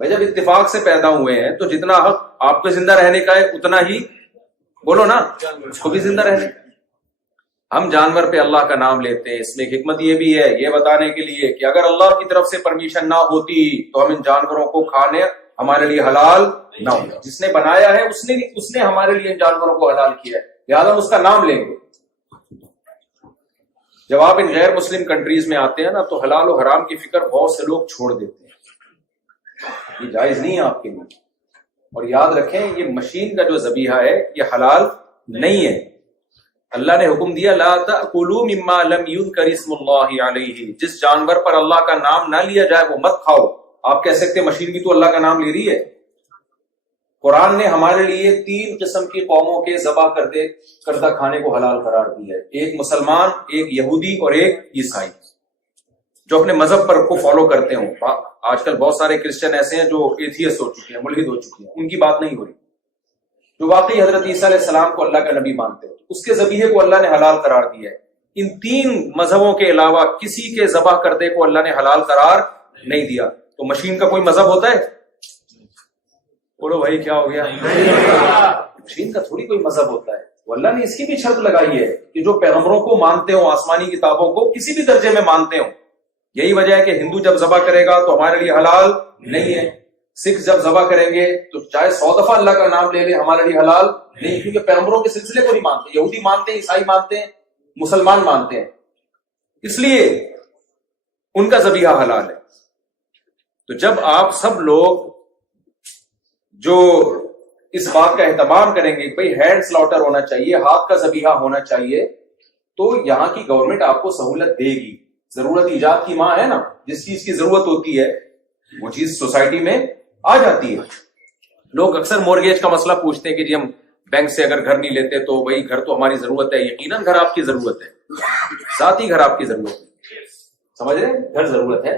بھائی جب اتفاق سے پیدا ہوئے ہیں تو جتنا حق آپ کو زندہ رہنے کا ہے اتنا ہی بولو نا اس کو بھی زندہ رہنے. ہم جانور پہ اللہ کا نام لیتے ہیں, اس میں ایک حکمت یہ بھی ہے یہ بتانے کے لیے کہ اگر اللہ کی طرف سے پرمیشن نہ ہوتی تو ہم ان جانوروں کو کھانے ہمارے لیے حلال نہ ہوتا. جس نے بنایا ہے اس نے ہمارے لیے ان جانوروں کو حلال کیا ہے, لہٰذا ہم اس کا نام لیں گے. جب آپ ان غیر مسلم کنٹریز میں آتے ہیں نا تو حلال و حرام کی فکر بہت سے لوگ چھوڑ دیتے ہیں, یہ جائز نہیں ہے آپ کے لیے. اور یاد رکھیں یہ مشین کا جو ذبیحہ ہے یہ حلال نہیں ہے. اللہ نے حکم دیا لا تأکلوا مما لم یذکر اسم اللہ علیہ, جس جانور پر اللہ کا نام نہ لیا جائے وہ مت کھاؤ. آپ کہہ سکتے مشین بھی تو اللہ کا نام لے رہی ہے. قرآن نے ہمارے لیے 3 قسم کی قوموں کے ذبح کردہ کھانے کو حلال قرار دیا ہے, ایک مسلمان, ایک یہودی اور ایک عیسائی جو اپنے مذہب پر کو فالو کرتے ہوں. آج کل بہت سارے کرسچن ایسے ہیں جو ایتھیسٹ ہو چکے ہیں, ملحد ہو چکے ہیں, ان کی بات نہیں ہو رہی. جو واقعی حضرت عیسیٰ علیہ السلام کو اللہ کا نبی مانتے ہو اس کے ذبیحے کو اللہ نے حلال قرار دیا ہے. ان 3 مذہبوں کے علاوہ کسی کے ذبح کردے کو اللہ نے حلال قرار نہیں دیا. تو مشین کا کوئی مذہب ہوتا ہے؟ بولو بھائی کیا ہو گیا؟ مشین کا تھوڑی کوئی مذہب ہوتا ہے. وہ اللہ نے اس کی بھی شرط لگائی ہے کہ جو پیغمبروں کو مانتے ہو, آسمانی کتابوں کو کسی بھی درجے میں مانتے ہو. یہی وجہ ہے کہ ہندو جب ذبح کرے گا تو ہمارے لیے حلال نہیں ہے, سکھ جب ذبح کریں گے تو چاہے 100 دفعہ اللہ کا نام لے لے ہمارے لیے حلال نہیں, کیونکہ پیغمبروں کے سلسلے کو نہیں مانتے. یہودی مانتے ہیں, عیسائی مانتے ہیں, مسلمان مانتے ہیں, اس لیے ان کا ذبیحہ حلال ہے. تو جب آپ سب لوگ جو اس بات کا اہتمام کریں گے کہ بھئی ہینڈ سلاٹر ہونا چاہیے, ہاتھ کا ذبیحہ ہونا چاہیے, تو یہاں کی گورنمنٹ آپ کو سہولت دے گی. ضرورت ایجاد کی ماں ہے نا, جس چیز کی ضرورت ہوتی ہے وہ چیز سوسائٹی میں آ جاتی ہے. لوگ اکثر مورگیج کا مسئلہ پوچھتے ہیں کہ جی ہم بینک سے اگر گھر نہیں لیتے تو بھائی گھر تو ہماری ضرورت ہے. یقیناً گھر آپ کی ضرورت ہے, ذاتی گھر آپ کی ضرورت ہے, سمجھ رہے ہیں, گھر ضرورت ہے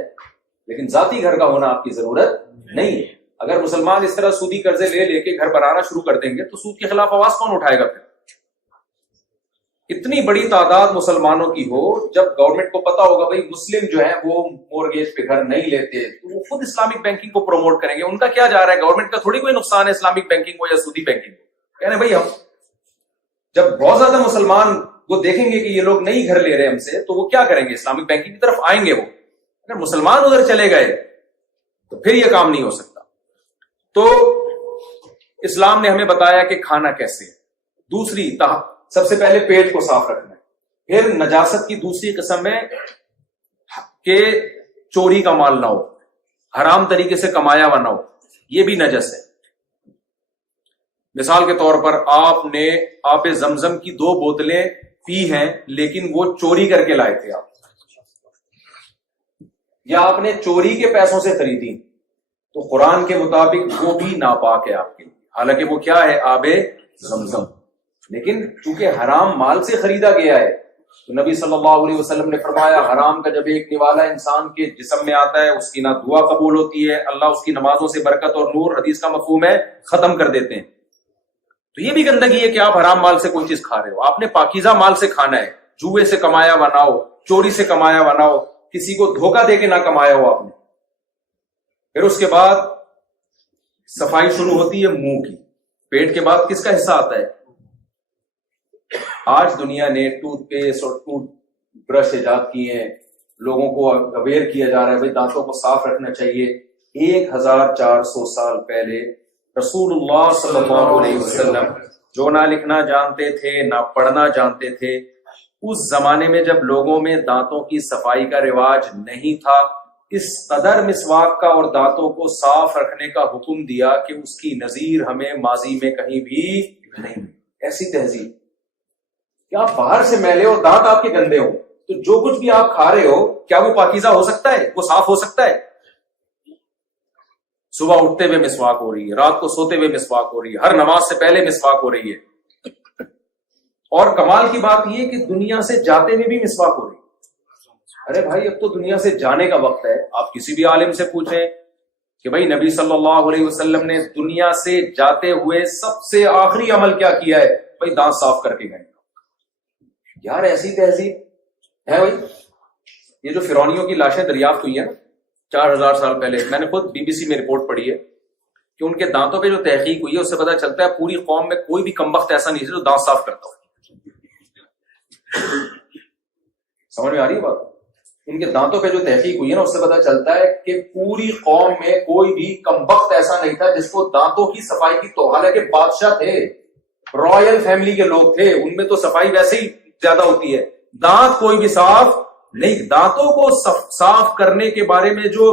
لیکن ذاتی گھر کا ہونا آپ کی ضرورت نہیں ہے. اگر مسلمان اس طرح سودی قرضے لے لے کے گھر بنانا شروع کر دیں گے تو سود کے خلاف آواز کون اٹھائے گا؟ پھر اتنی بڑی تعداد مسلمانوں کی ہو, جب گورنمنٹ کو پتا ہوگا بھائی مسلم جو ہیں وہ مورگیج پہ گھر نہیں لیتے تو وہ خود اسلامک بینکنگ کو پروموٹ کریں گے. ان کا کیا جا رہا ہے, گورنمنٹ کا تھوڑی کوئی نقصان ہے اسلامک بینکنگ کو یا سودی بینکنگ کو. کہنے بھائی ہم جب بہت زیادہ مسلمان وہ دیکھیں گے کہ یہ لوگ نہیں گھر لے رہے ہم سے, تو وہ کیا کریں گے, اسلامک بینکنگ کی طرف آئیں گے. وہ اگر مسلمان ادھر چلے گئے تو پھر یہ کام نہیں ہو سکتا. تو اسلام نے ہمیں بتایا کہ کھانا کیسے. دوسری سب سے پہلے پیٹ کو صاف رکھنا ہے. پھر نجاست کی دوسری قسم ہے کہ چوری کا مال نہ ہو, حرام طریقے سے کمایا ہوا نہ ہو, یہ بھی نجس ہے. مثال کے طور پر آپ نے آب زمزم کی 2 بوتلیں پی ہیں لیکن وہ چوری کر کے لائے تھے آپ, یا آپ نے چوری کے پیسوں سے خریدی, تو قرآن کے مطابق وہ بھی ناپاک ہے آپ کے لیے, حالانکہ وہ کیا ہے, آب زمزم. لیکن چونکہ حرام مال سے خریدا گیا ہے تو نبی صلی اللہ علیہ وسلم نے فرمایا حرام کا جب ایک نوالا انسان کے جسم میں آتا ہے اس کی نہ دعا قبول ہوتی ہے, اللہ اس کی نمازوں سے برکت اور نور, حدیث کا مفہوم ہے, ختم کر دیتے ہیں. تو یہ بھی گندگی ہے کہ آپ حرام مال سے کوئی چیز کھا رہے ہو. آپ نے پاکیزہ مال سے کھانا ہے, جوئے سے کمایا ہوا نہ ہو, چوری سے کمایا ہوا نہ ہو, کسی کو دھوکہ دے کے نہ کمایا ہو آپ نے. پھر اس کے بعد صفائی شروع ہوتی ہے منہ کی. پیٹ کے بعد کس کا حصہ آتا ہے؟ آج دنیا نے ٹوتھ پیسٹ اور ٹوتھ برش ایجاد کیے ہیں, لوگوں کو اویئر کیا جا رہا ہے بھائی دانتوں کو صاف رکھنا چاہیے. 1400 سال پہلے رسول اللہ صلی اللہ علیہ وسلم جو نہ لکھنا جانتے تھے نہ پڑھنا جانتے تھے, اس زمانے میں جب لوگوں میں دانتوں کی صفائی کا رواج نہیں تھا, اس قدر مسواک کا اور دانتوں کو صاف رکھنے کا حکم دیا کہ اس کی نظیر ہمیں ماضی میں کہیں بھی نہیں. ایسی تہذیب کہ آپ باہر سے میلے اور دانت آپ کے گندے ہو تو جو کچھ بھی آپ کھا رہے ہو کیا وہ پاکیزہ ہو سکتا ہے, وہ صاف ہو سکتا ہے؟ صبح اٹھتے ہوئے مسواک ہو رہی ہے, رات کو سوتے ہوئے مسواک ہو رہی ہے, ہر نماز سے پہلے مسواک ہو رہی ہے. اور کمال کی بات یہ کہ دنیا سے جاتے ہوئے بھی مسواک ہو رہی ہے. ارے بھائی اب تو دنیا سے جانے کا وقت ہے. آپ کسی بھی عالم سے پوچھیں کہ بھائی نبی صلی اللہ علیہ وسلم نے دنیا سے جاتے ہوئے سب سے آخری عمل کیا کیا ہے؟ بھائی دانت صاف کر کے گئے. یار ایسی تہذیب ہے بھائی. یہ جو فرعونیوں کی لاشیں دریافت ہوئی ہیں 4000 سال پہلے. میں نے خود BBC میں رپورٹ پڑھی ہے کہ ان کے دانتوں پہ جو تحقیق ہوئی ہے اس سے پتا چلتا ہے پوری قوم میں کوئی بھی کمبخت ایسا نہیں ہے جو دانت صاف کرتا ہو. سمجھ میں آ رہی ہے بات؟ ان کے دانتوں پہ جو تحقیق ہوئی ہے نا اس سے پتا چلتا ہے کہ پوری قوم میں کوئی بھی کمبخت ایسا نہیں تھا جس کو دانتوں کی صفائی کی تو. حالانکہ بادشاہ تھے, رائل فیملی کے لوگ تھے, ان میں تو صفائی ویسے ہی زیادہ ہوتی ہے, دانت کوئی بھی صاف نہیں. دانتوں کو صاف کرنے کے بارے میں جو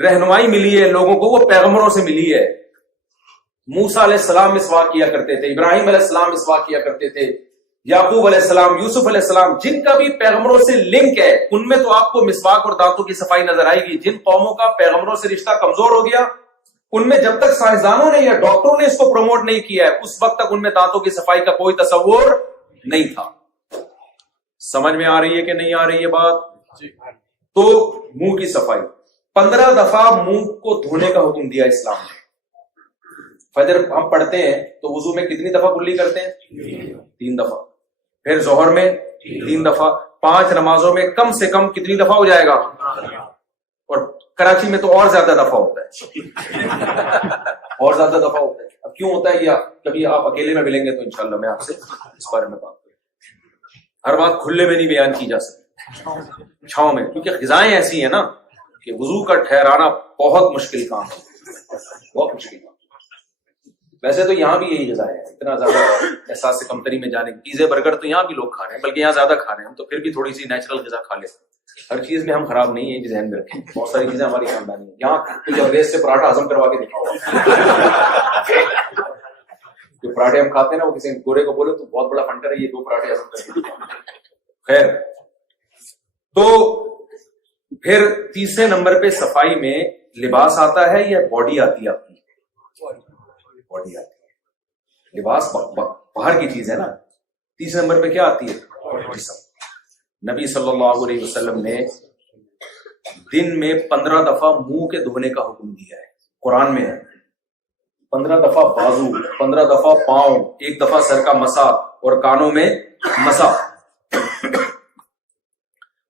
رہنمائی ملی ہے لوگوں کو وہ پیغمبروں سے ملی ہے. موسیٰ علیہ السلام مسواک کیا کرتے تھے, ابراہیم علیہ السلام مسواک کیا کرتے تھے, یعقوب علیہ السلام, یوسف علیہ السلام, جن کا بھی پیغمبروں سے لنک ہے ان میں تو آپ کو مسواک اور دانتوں کی صفائی نظر آئے گی. جن قوموں کا پیغمبروں سے رشتہ کمزور ہو گیا ان میں جب تک سائنسدانوں نے یا ڈاکٹروں نے اس کو پروموٹ نہیں کیا ہے اس وقت تک ان میں دانتوں کی صفائی کا کوئی تصور نہیں تھا. سمجھ میں آ رہی ہے کہ نہیں آ رہی ہے بات؟ تو منہ کی صفائی 15 دفعہ منہ کو دھونے کا حکم دیا اسلام نے. فجر ہم پڑھتے ہیں تو وضو میں کتنی دفعہ کلی کرتے ہیں؟ 3 دفعہ. پھر ظہر میں 3 دفعہ. 5 نمازوں میں کم سے کم کتنی دفعہ ہو جائے گا؟ اور کراچی میں تو اور زیادہ دفعہ ہوتا ہے, اور زیادہ دفعہ ہوتا ہے. اب کیوں ہوتا ہے؟ یا کبھی آپ اکیلے میں ملیں گے تو انشاءاللہ میں آپ سے اس بارے میں بات کروں. ہر بات کھلے میں نہیں بیان کی جا سکتی, چھاؤں میں, کیونکہ غذائیں ایسی ہیں نا کہ وضو کا ٹھہرانا بہت مشکل کام ہے, بہت مشکل کام. ویسے تو یہاں بھی یہی غذا ہے, اتنا زیادہ احساس سے کمتری میں جانے کی. پیزے برگر تو یہاں بھی لوگ کھا رہے ہیں, بلکہ یہاں زیادہ کھا رہے ہیں, تو پھر بھی تھوڑی سی نیچرل غذا کھا لیتے. ہر چیز میں ہم خراب نہیں ہیں, ذہن میں رکھیں. بہت ساری چیزیں ہماری خاندانی ہیں. یہاں کوئی انگریز سے پراٹھا ہضم کروا کے دکھاؤ, جو پراٹھے ہم کھاتے ہیں نا وہ کسی گورے کو بولے تو بہت بڑا فنٹر ہے, یہ 2 پراٹھے ہضم کر کے دکھاؤ. خیر, تو پھر تیسرے نمبر پہ صفائی میں لباس آتا ہے یا باڈی آتی ہے؟ آپ کی باڈی آتی ہے. لباس باہر کی چیز ہے نا. تیسرے نمبر پہ کیا آتی ہے؟ نبی صلی اللہ علیہ وسلم نے دن میں 15 دفعہ منہ کے دھونے کا حکم دیا ہے, قرآن میں ہے. 15 دفعہ بازو, 15 دفعہ پاؤں, 1 دفعہ سر کا مسا اور کانوں میں مسا.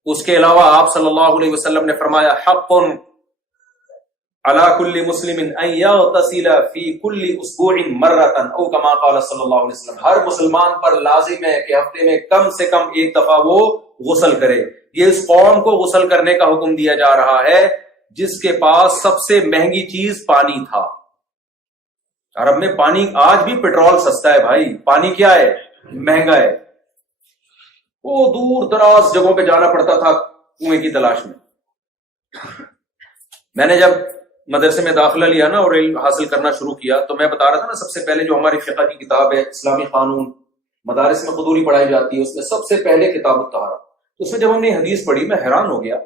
اس کے علاوہ آپ صلی اللہ علیہ وسلم نے فرمایا حق علی کل مسلم ان یغتسل فی کل اسبوع مرۃ او کما قال صلی اللہ علیہ وسلم. ہر مسلمان پر لازم ہے کہ ہفتے میں کم سے کم 1 دفعہ وہ غسل کرے. یہ اس قوم کو غسل کرنے کا حکم دیا جا رہا ہے جس کے پاس سب سے مہنگی چیز پانی تھا. عرب میں پانی, آج بھی پیٹرول سستا ہے بھائی, پانی کیا ہے؟ مہنگا ہے. وہ دور دراز جگہوں پہ جانا پڑتا تھا کنویں کی تلاش میں. میں نے جب مدرسے میں داخلہ لیا نا اور علم حاصل کرنا شروع کیا تو میں بتا رہا تھا نا, سب سے پہلے جو ہماری فقہ کی کتاب ہے اسلامی قانون, مدارس میں قدوری پڑھائی جاتی ہے, اس میں سب سے پہلے کتاب الطہارہ. اس میں جب ہم نے حدیث پڑھی میں حیران ہو گیا.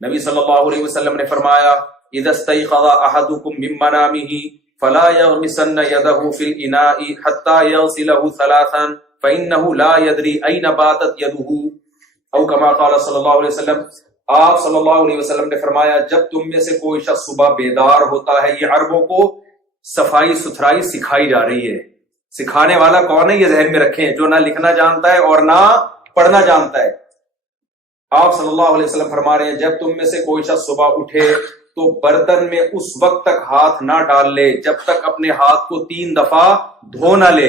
نبی صلی اللہ علیہ وسلم نے فرمایا اذا استيقظ احدكم من منامه فلا يغمسن يده في الاناء حتى يغسله 3 فانه لا يدري اين باتت يده او كما قال صلی اللہ علیہ وسلم. آپ صلی اللہ علیہ وسلم نے فرمایا جب تم میں سے کوئی شخص صبح بیدار ہوتا ہے, یہ عربوں کو صفائی ستھرائی سکھائی جا رہی ہے. سکھانے والا کون ہے یہ ذہن میں رکھیں, جو نہ لکھنا جانتا ہے اور نہ پڑھنا جانتا ہے. آپ صلی اللہ علیہ وسلم فرما رہے ہیں جب تم میں سے کوئی شخص صبح اٹھے تو برتن میں اس وقت تک ہاتھ نہ ڈال لے جب تک اپنے ہاتھ کو 3 دفعہ دھو نہ لے,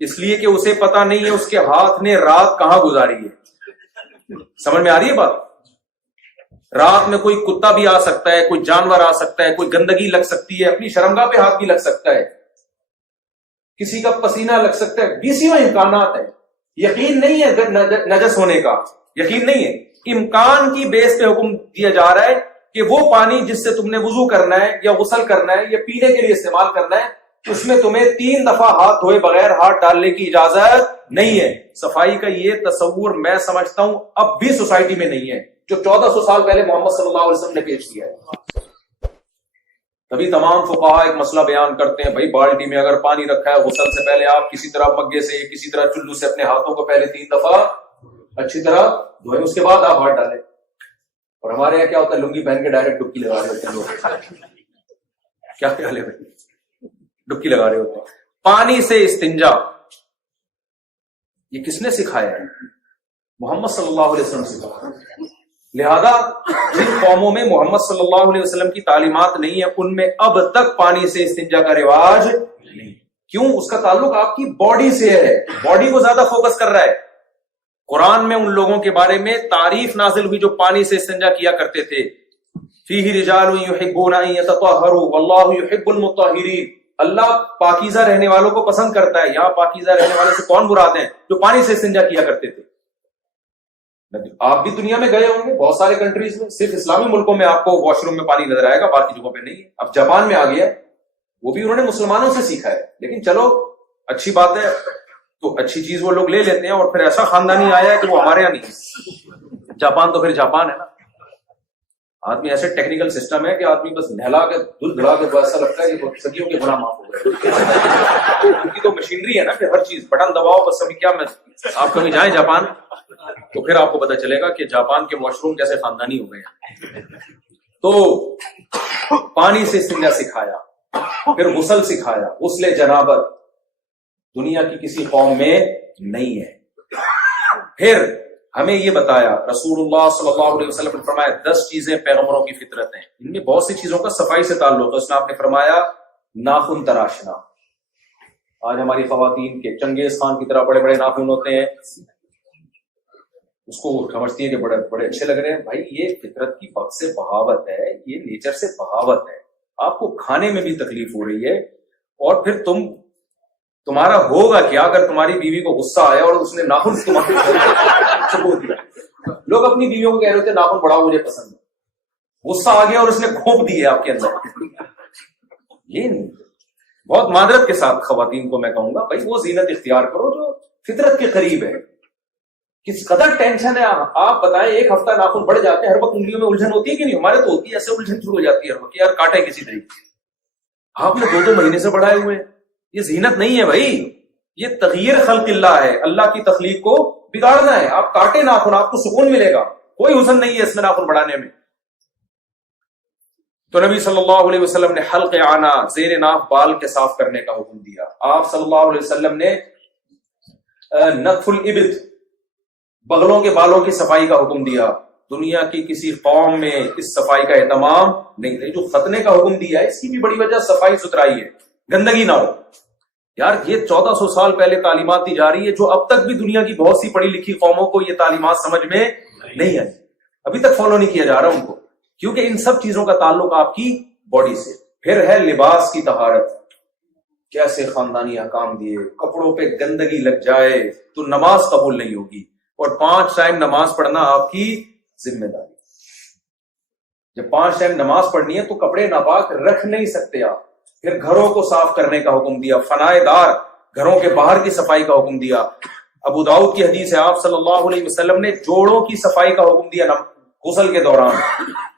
اس لیے کہ اسے پتا نہیں ہے اس کے ہاتھ نے رات کہاں گزاری ہے. سمجھ میں آ رہی ہے بات؟ رات میں کوئی کتا بھی آ سکتا ہے, کوئی جانور آ سکتا ہے, کوئی گندگی لگ سکتی ہے, اپنی شرمگاہ پہ ہاتھ بھی لگ سکتا ہے, کسی کا پسینہ لگ سکتا ہے, 20 امکانات ہیں. یقین نہیں ہے نجس ہونے کا, یقین نہیں ہے. امکان کی بیس پہ حکم دیا جا رہا ہے کہ وہ پانی جس سے تم نے وضو کرنا ہے یا غسل کرنا ہے یا پینے کے لیے استعمال کرنا ہے اس میں تمہیں 3 دفعہ ہاتھ دھوئے بغیر ہاتھ ڈالنے کی اجازت نہیں ہے. صفائی کا یہ تصور میں سمجھتا ہوں اب بھی سوسائٹی میں نہیں ہے جو 1400 سال پہلے محمد صلی اللہ علیہ وسلم نے پیش کیا ہے. تبھی تمام فقہاء ایک مسئلہ بیان کرتے ہیں, بھائی بالٹی میں اگر پانی رکھا ہے غسل سے پہلے آپ کسی طرح مگے سے کسی طرح چلو سے اپنے ہاتھوں کو پہلے 3 دفعہ اچھی طرح دھوئیں, اس کے بعد آپ ہاتھ ڈالیں. اور ہمارے یہاں کیا ہوتا ہے, لنگی پہن کے ڈائریکٹ ڈبکی لگا رہے ہوتے ہیں لوگ. کیا خیال ہے بھائی, ڈبکی لگا رہے ہوتے ہیں. پانی سے استنجا یہ کس نے سکھایا ہے؟ محمد صلی اللہ علیہ وسلم سکھایا. لہذا جن قوموں میں محمد صلی اللہ علیہ وسلم کی تعلیمات نہیں ہے ان میں اب تک پانی سے استنجا کا رواج نہیں. کیوں؟ اس کا تعلق آپ کی باڈی سے ہے، باڈی کو زیادہ فوکس کر رہا ہے. قرآن میں ان لوگوں کے بارے میں تعریف نازل ہوئی جو پانی سے استنجا کیا کرتے تھے. فیہ رجال یحبون ان یتطہروا واللہ یحب المطہرین. اللہ پاکیزہ رہنے والوں کو پسند کرتا ہے. یہاں پاکیزہ رہنے والے سے کون مراد ہیں؟ جو پانی سے استنجا کیا کرتے تھے. آپ بھی دنیا میں گئے ہوں گے بہت سارے کنٹریز میں، صرف اسلامی ملکوں میں آپ کو واش روم میں پانی نظر آئے گا، باقی جگہوں پہ نہیں ہے. اب جاپان میں آ گیا، وہ بھی انہوں نے مسلمانوں سے سیکھا ہے. لیکن چلو اچھی بات ہے، تو اچھی چیز وہ لوگ لے لیتے ہیں، اور پھر ایسا خاندانی آیا ہے کہ وہ ہمارے یہاں نہیں ہے. جاپان تو پھر جاپان ہے نا. آدمی ایسے ٹیکنیکل سسٹم ہے کہ آدمی بس نہلا کے دودھ دھڑا کے ایسا لگتا ہے کہ صدیوں کے گناہ معاف ہو گئے. ان کی تو مشینری ہے نا کہ ہر چیز بٹن دباؤ بس. ابھی کیا میں آپ کبھی جائیں جاپان تو پھر آپ کو پتا چلے گا کہ جاپان کے واش روم کیسے خاندانی ہو گئے ہیں. تو پانی سے استنجا سکھایا، پھر غسل سکھایا. غسل جنابت دنیا کی کسی قوم میں نہیں ہے. پھر ہمیں یہ بتایا رسول اللہ صلی اللہ علیہ وسلم نے فرمایا 10 چیزیں پیغمبروں کی فطرت ہیں. ان میں بہت سی چیزوں کا صفائی سے تعلق ہے. اس میں آپ نے فرمایا ناخن تراشنا. آج ہماری خواتین کے چنگیز خان کی طرح بڑے بڑے ناخن ہوتے ہیں، اس کو سمجھتی ہیں کہ بڑے بڑے اچھے لگ رہے ہیں. بھائی یہ فطرت کی وقت سے بغاوت ہے، یہ نیچر سے بغاوت ہے. آپ کو کھانے میں بھی تکلیف ہو رہی ہے، اور پھر تمہارا ہوگا کیا اگر تمہاری بیوی کو غصہ آیا اور اس نے ناخن ثبوت دیا. لوگ اپنی بیویوں کو کہہ رہے تھے ناخن بڑا مجھے پسند ہے، غصہ آ گیا اور اس نے گھونپ دیے آپ کے اندر. یہ نہیں. بہت معذرت کے ساتھ خواتین کو میں کہوں گا بھائی وہ زینت اختیار کرو جو فطرت کے قریب ہے. کس قدر ٹینشن ہے آپ بتائیں. ایک ہفتہ ناخن بڑھ جاتے ہیں، ہر وقت انگلیوں میں الجھن ہوتی ہے کہ نہیں؟ ہمارے تو ہوتی ہے، ایسے الجھن شروع ہو جاتی ہے ہر وقت، یار کاٹے کسی طریقے. آپ نے 2 مہینے سے بڑھائے ہوئے ہیں. یہ زینت نہیں ہے بھائی، یہ تغیر خلق اللہ ہے. اللہ کی تخلیق کو بگاڑنا ہے. آپ کاٹے ناخن، آپ کو سکون ملے گا. کوئی حسن نہیں ہے اس میں ناخن بڑھانے میں. تو نبی صلی اللہ علیہ وسلم نے حلق عانہ، زیر ناف بال کے صاف کرنے کا حکم دیا. آپ صلی اللہ علیہ وسلم نے نتف الابط، بغلوں کے بالوں کی صفائی کا حکم دیا. دنیا کی کسی قوم میں اس صفائی کا اہتمام نہیں تھا. جو ختنے کا حکم دیا ہے اس کی بھی بڑی وجہ صفائی ستھرائی ہے، گندگی نہ ہو. یار یہ 1400 سال پہلے تعلیمات دی جا رہی ہے جو اب تک بھی دنیا کی بہت سی پڑھی لکھی قوموں کو یہ تعلیمات سمجھ میں نہیں آئی، ابھی تک فالو نہیں کیا جا رہا ان کو، کیونکہ ان سب چیزوں کا تعلق آپ کی باڈی سے. پھر ہے لباس کی طہارت. کیسے خاندانی احکام دیے. کپڑوں پہ گندگی لگ جائے تو نماز قبول نہیں ہوگی، اور 5 ٹائم نماز پڑھنا آپ کی ذمہ داری. جب 5 ٹائم نماز پڑھنی ہے تو کپڑے ناپاک رکھ نہیں سکتے آپ. پھر گھروں کو صاف کرنے کا حکم دیا، فنائے دار گھروں کے باہر کی صفائی کا حکم دیا. ابو داؤد کی حدیث ہے آپ صلی اللہ علیہ وسلم نے جوڑوں کی صفائی کا حکم دیا غسل کے دوران.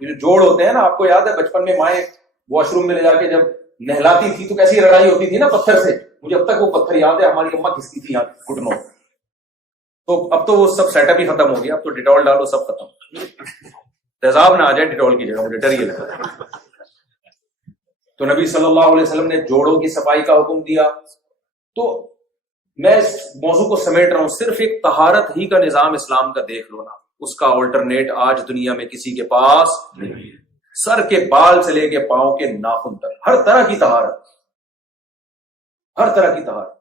یہ جو جوڑ ہوتے ہیں نا، آپ کو یاد ہے بچپن میں مائیں واش روم میں لے جا کے جب نہلاتی تھی تو کیسی لڑائی ہوتی تھی نا پتھر سے. مجھے اب تک وہ پتھر یاد ہے، ہماری اماں گھستی تھی یہاں گھٹنوں. تو اب تو وہ سب سیٹ اپ ہی ختم ہو گیا. اب تو ڈیٹول ڈالو سب ختم. تیزاب نہ آ جائے ڈیٹول کی جگہ، مجھے ڈر یہ لگتا ہے. تو نبی صلی اللہ علیہ وسلم نے جوڑوں کی صفائی کا حکم دیا. تو میں اس موضوع کو سمیٹ رہا ہوں، صرف ایک طہارت ہی کا نظام اسلام کا دیکھ لو نا، اس کا آلٹرنیٹ آج دنیا میں کسی کے پاس نہیں. سر کے بال سے لے کے پاؤں کے ناخن تک ہر طرح کی طہارت، ہر طرح کی طہارت.